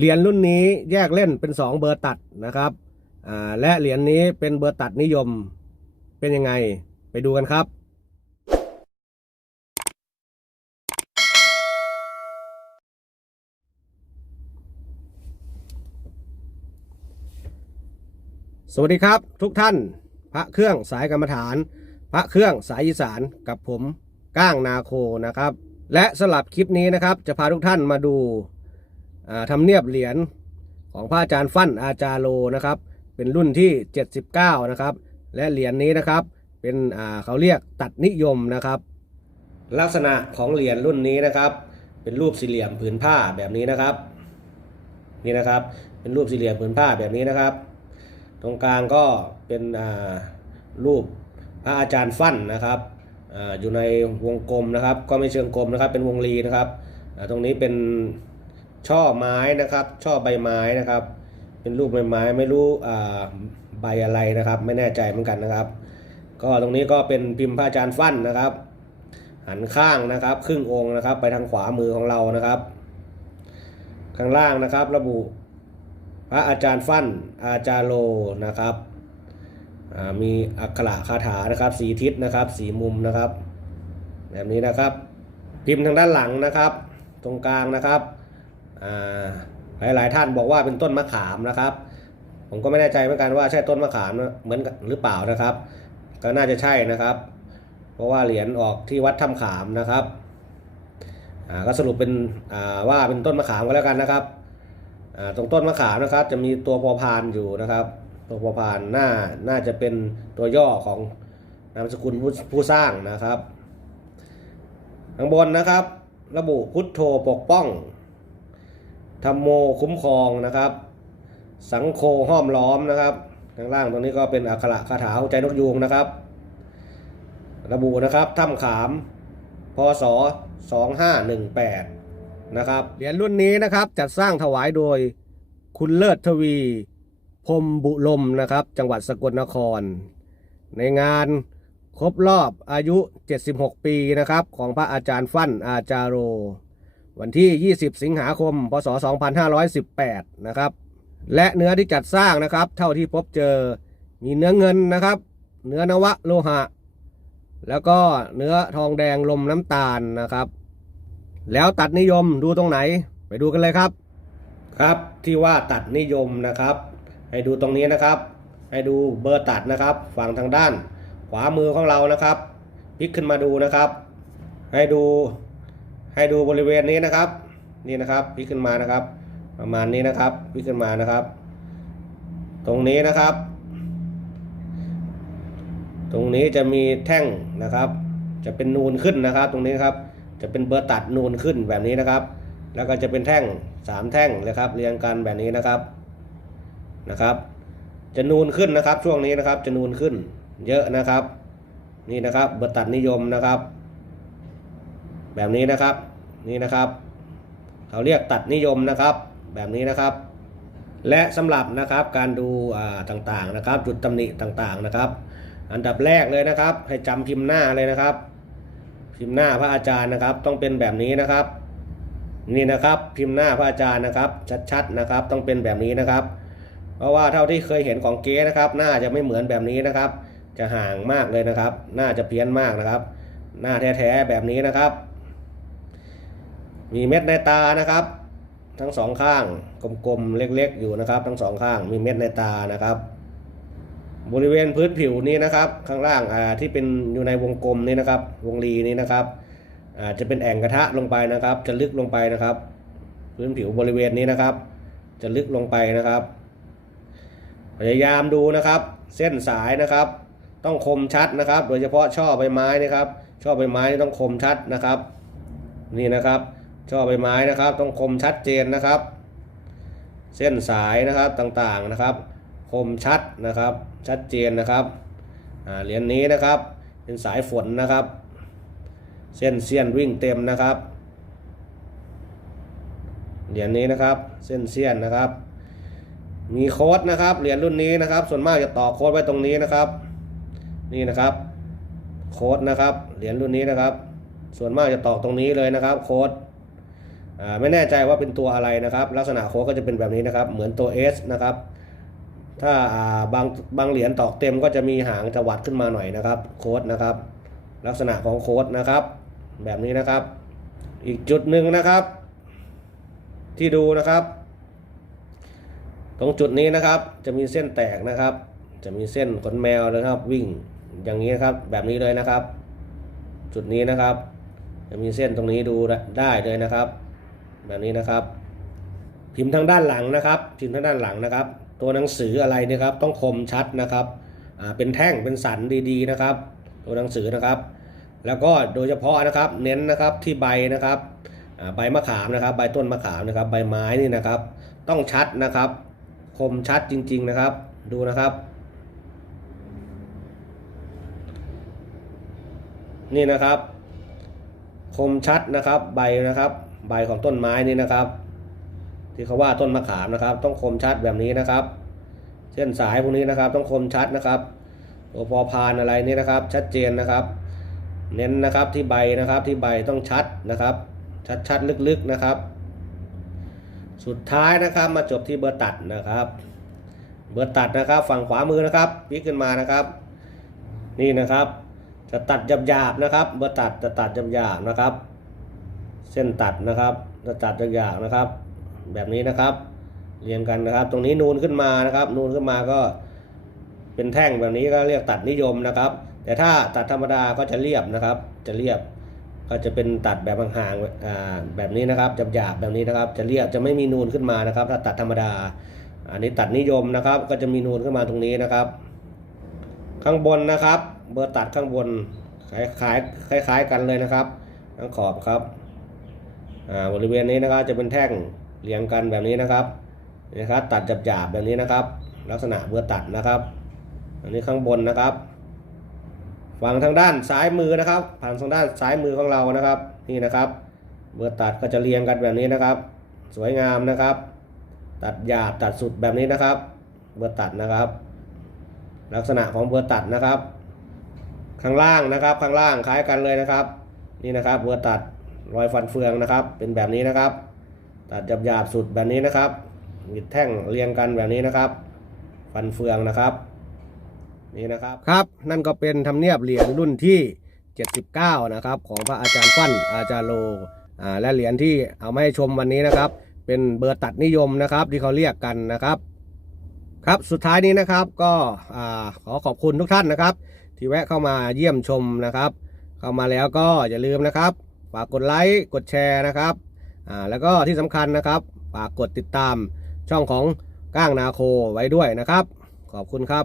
เหรียญรุ่นนี้แยกเล่นเป็น 2 เบอร์ตัดนะครับและเหรียญนี้เป็นเบอร์ตัดนิยมเป็นยังไงไปดูกันครับ สวัสดีครับ ทุกท่านพระเครื่องสายกรรมฐาน พระเครื่องสายอีสานกับผมก้างนาโคนะครับ และสลับคลิปนี้นะครับ จะพาทุกท่านมาดู ทำเนียบเหรียญของพระอาจารย์ฟั่นอาจารโลนะครับ เป็นรุ่นที่ 79 นะครับ และเหรียญนี้นะครับ เป็นเขาเรียกตัดนิยมนะครับ ลักษณะของเหรียญรุ่นนี้นะครับ เป็นรูปสี่เหลี่ยมผืนผ้าแบบนี้นะครับ นี่นะครับ เป็นรูปสี่เหลี่ยมผืนผ้าแบบนี้นะครับ ตรงกลางก็เป็นรูปพระอาจารย์ฟั่นนะครับออยู่ในวงกลมนะครับ ก็ไม่เชิงกลมนะครับ เป็นวงรีนะครับ ตรงนี้เป็น ช่อไม้นะครับ ช่อใบไม้นะครับ เป็นรูปใบไม้ไม่รู้อ่าใบอะไรนะครับ ไม่แน่ใจเหมือนกันนะครับ ก็ตรงนี้ก็เป็นพิมพ์พระอาจารย์ฟั่นนะครับ หันข้างนะครับ ครึ่งองค์นะครับ ไปทางขวามือของเรานะครับ ข้างล่างนะครับ ระบุพระอาจารย์ฟั่นอาจารโลนะครับอ่ามีอักขระคาถานะครับสีทิศนะครับสีมุมนะครับ แบบนี้นะครับ พิมพ์ทางด้านหลังนะครับ ตรงกลางนะครับ หลายหลายๆท่านบอกว่าเป็นต้นมะขามนะครับ ผมก็ไม่แน่ใจเหมือนกันว่าใช่ต้นมะขามเหมือนหรือเปล่านะครับ ก็น่าจะใช่นะครับ เพราะว่าเหรียญออกที่วัดถ้ำขามนะครับก็สรุปเป็นว่าเป็นต้นมะขามก็แล้วกันนะครับตรงต้นมะขามนะครับ จะมีตัวพอพานอยู่นะครับ ตัวพอพานหน่าน่าจะเป็นตัวย่อของนามสกุลผู้ผู้สร้างนะครับข้างบนนะครับ ระบุพุทโธปกป้อง ธรรมโมคุ้มครองนะครับ สังโฆห้อมล้อมนะครับข้างล่างตรงนี้ก็เป็นอักขระคาถาหัวใจนกยูงนะครับ ระบุนะครับถ้ำขามพศ2518นะครับเหรียญรุ่นนี้นะครับจัดสร้างถวายโดยคุณเลิศทวี พรมบุลมนะครับ จังหวัดสกลนคร ในงานครบรอบอายุ 76 ปีนะครับ ของพระอาจารย์ฟั่นอาจารโร วันที่ 20 สิงหาคม พศ 2518 นะครับ และเนื้อที่จัดสร้างนะครับ เท่าที่พบเจอมีเนื้อเงินนะครับ เนื้อนวะโลหะ แล้วก็เนื้อทองแดงลมน้ำตาลนะครับ แล้วตัดนิยมดูตรงไหนไปดูกันเลยครับ ครับที่ว่าตัดนิยมนะครับ ให้ดูตรงนี้นะครับ ให้ดูเบอร์ตัดนะครับ ฝั่งทางด้าน ขวามือของเรานะครับพลิกขึ้นมาดูนะครับ ให้ดู ให้ดูบริเวณนี้นะครับ นี่นะครับพลิกขึ้นมานะครับ ประมาณนี้นะครับพลิกขึ้นมานะครับ ตรงนี้นะครับ ตรงนี้จะมีแท่งนะครับ จะเป็นนูนขึ้นนะครับ ตรงนี้ครับ จะเป็นเบอร์ตัดนูนขึ้นแบบนี้นะครับ แล้วก็จะเป็นแท่งสามแท่งเลยครับ เรียงกันแบบนี้นะครับนะครับ จะนูนขึ้นนะครับช่วงนี้นะครับ จะนูนขึ้น เยอะนะครับ นี่นะครับเบอร์ตัดนิยมนะครับ แบบนี้นะครับนี่นะครับ เขาเรียกตัดนิยมนะครับ แบบนี้นะครับ และสำหรับนะครับการดูอ่าต่างๆนะครับ จุดตำหนิต่างๆนะครับ อันดับแรกเลยนะครับ ให้จำพิมพ์หน้าเลยนะครับ พิมพ์หน้าพระอาจารย์นะครับ ต้องเป็นแบบนี้นะครับ นี่นะครับพิมพ์หน้าพระอาจารย์นะครับ ชัดๆนะครับ ต้องเป็นแบบนี้นะครับ เพราะว่าเท่าที่เคยเห็นของเก๊นะครับ หน้าจะไม่เหมือนแบบนี้นะครับ จะห่างมากเลยนะครับ หน้าจะเพี้ยนมากนะครับ หน้าแท้ๆแบบนี้นะครับ มีเม็ดในตานะครับ ทั้งสองข้างกลมๆเล็กๆอยู่นะครับ ทั้งสองข้างมีเม็ดในตานะครับ บริเวณพื้นผิวนี้นะครับ ข้างล่างอ่าที่เป็นอยู่ในวงกลมนี้นะครับ วงรีนี้นะครับอ่าจะเป็นแอ่งกระทะลงไปนะครับ จะลึกลงไปนะครับ พื้นผิวบริเวณนี้นะครับ จะลึกลงไปนะครับ พยายามดูนะครับ เส้นสายนะครับ ต้องคมชัดนะครับ โดยเฉพาะช่อใบไม้นะครับ ช่อใบไม้นี่ต้องคมชัดนะครับ นี่นะครับ ช่อใบไม้นะครับต้องคมชัดเจนนะครับ เส้นสายนะครับต่างๆนะครับ คมชัดนะครับชัดเจนนะครับเหรียญนี้นะครับเป็นสายฝนนะครับ เส้นเสี้ยนวิ่งเต็มนะครับเหรียญนี้นะครับเส้นเสี้ยนนะครับ มีโค้ดนะครับเหรียญรุ่นนี้นะครับ ส่วนมากจะต่อโค้ดไว้ตรงนี้นะครับ นี่นะครับโค้ดนะครับเหรียญรุ่นนี้นะครับ ส่วนมากจะตอกตรงนี้เลยนะครับ โค้ด ไม่แน่ใจว่าเป็นตัวอะไรนะครับ ลักษณะโค้ดก็จะเป็นแบบนี้นะครับ เหมือนตัว S นะครับ ถ้าบางบางเหรียญตอกเต็มก็จะมีหางจะวัดขึ้นมาหน่อยนะครับ โค้ดนะครับ ลักษณะของโค้ดนะครับ แบบนี้นะครับ อีกจุดหนึ่งนะครับ ที่ดูนะครับ ตรงจุดนี้นะครับจะมีเส้นแตกนะครับ จะมีเส้นขนแมวนะครับ วิ่งอย่างนี้นะครับ แบบนี้เลยนะครับ จุดนี้นะครับ จะมีเส้นตรงนี้ดูได้เลยนะครับ แบบนี้นะครับ พิมพ์ทางด้านหลังนะครับ พิมพ์ทางด้านหลังนะครับ ตัวหนังสืออะไรเนะครับ ต้องคมชัดนะครับอ่าเป็นแท่งเป็นสันดีๆนะครับ ตัวหนังสือนะครับ แล้วก็โดยเฉพาะนะครับเน้นนะครับที่ใบนะครับใบมะขามนะครับ ใบต้นมะขามนะครับ ใบไม้นี่นะครับ ต้องชัดนะครับ คมชัดจริง ๆนะครับ ดูนะครับนี่นะครับ คมชัดนะครับใบนะครับ ใบของต้นไม้นี่นะครับ ที่เขาว่าต้นมะขามนะครับ ต้องคมชัดแบบนี้นะครับ เส้นสายพวกนี้นะครับ ต้องคมชัดนะครับตัวพอพานอะไรนี่นะครับ ชัดเจนนะครับ เน้นนะครับที่ใบนะครับที่ใบต้องชัดนะครับ ชัดชัดลึกๆนะครับ สุดท้ายนะครับมาจบที่เบอร์ตัดนะครับ เบอร์ตัดนะครับ ฝั่งขวามือนะครับพลิกขึ้นมานะครับ นี่นะครับจะตัดหยาบๆนะครับ เบอร์ตัดจะตัดหยาบๆนะครับ เส้นตัดนะครับจะตัดหยาบนะครับ แบบนี้นะครับ เรียงกันนะครับ ตรงนี้นูนขึ้นมานะครับ นูนขึ้นมาก็เป็นแท่งแบบนี้ก็เรียกตัดนิยมนะครับ แต่ถ้าตัดธรรมดาก็จะเรียบนะครับ จะเรียบก็จะเป็นตัดแบบห่างๆแบบนี้นะครับหยาบๆแบบนี้นะครับ จะเรียบจะไม่มีนูนขึ้นมานะครับ ถ้าตัดธรรมดา อันนี้ตัดนิยมนะครับ ก็จะมีนูนขึ้นมาตรงนี้นะครับ ข้างบนนะครับ เบอร์ตัดข้างบนคล้ายๆคล้าย ๆ กันเลยนะครับ ทั้งขอบครับ บริเวณนี้นะครับจะเป็นแท่งเรียงกันแบบนี้นะครับนี่นะครับตัดหยาบๆแบบนี้นะครับ ลักษณะเบอร์ตัดนะครับ อันนี้ข้างบนนะครับฝั่งทางด้านซ้ายมือนะครับผ่านทางด้านซ้ายมือของเรานะครับนี่นะครับ เบอร์ตัดก็จะเรียงกันแบบนี้นะครับ สวยงามนะครับ ตัดหยาบตัดสุดแบบนี้นะครับ เบอร์ตัดนะครับ ลักษณะของเบอร์ตัดนะครับ ข้างล่างนะครับข้างล่างคล้ายกันเลยนะครับ นี่นะครับเบอร์ตัด รอยฟันเฟืองนะครับ เป็นแบบนี้นะครับ ตัดหยาบๆสุดแบบนี้นะครับมีแท่งเรียงกันแบบนี้นะครับ ฟันเฟืองนะครับนี่นะครับครับ นั่นก็เป็นทำเนียบเหรียญรุ่นที่ 79 นะครับ ของพระอาจารย์ฟั่นอาจารย์โลอ่าและเหรียญที่เอามาให้ชมวันนี้นะครับ เป็นเบอร์ตัดนิยมนะครับ ที่เขาเรียกกันนะครับ ครับสุดท้ายนี้นะครับก็ขอขอบคุณทุกท่านนะครับ ที่แวะเข้ามาเยี่ยมชมนะครับ เข้ามาแล้วก็อย่าลืมนะครับ ฝากกดไลค์กดแชร์นะครับอ่าแล้วก็ที่สำคัญนะครับฝากกดติดตามช่องของก้างนาโคไว้ด้วยนะครับ ขอบคุณครับ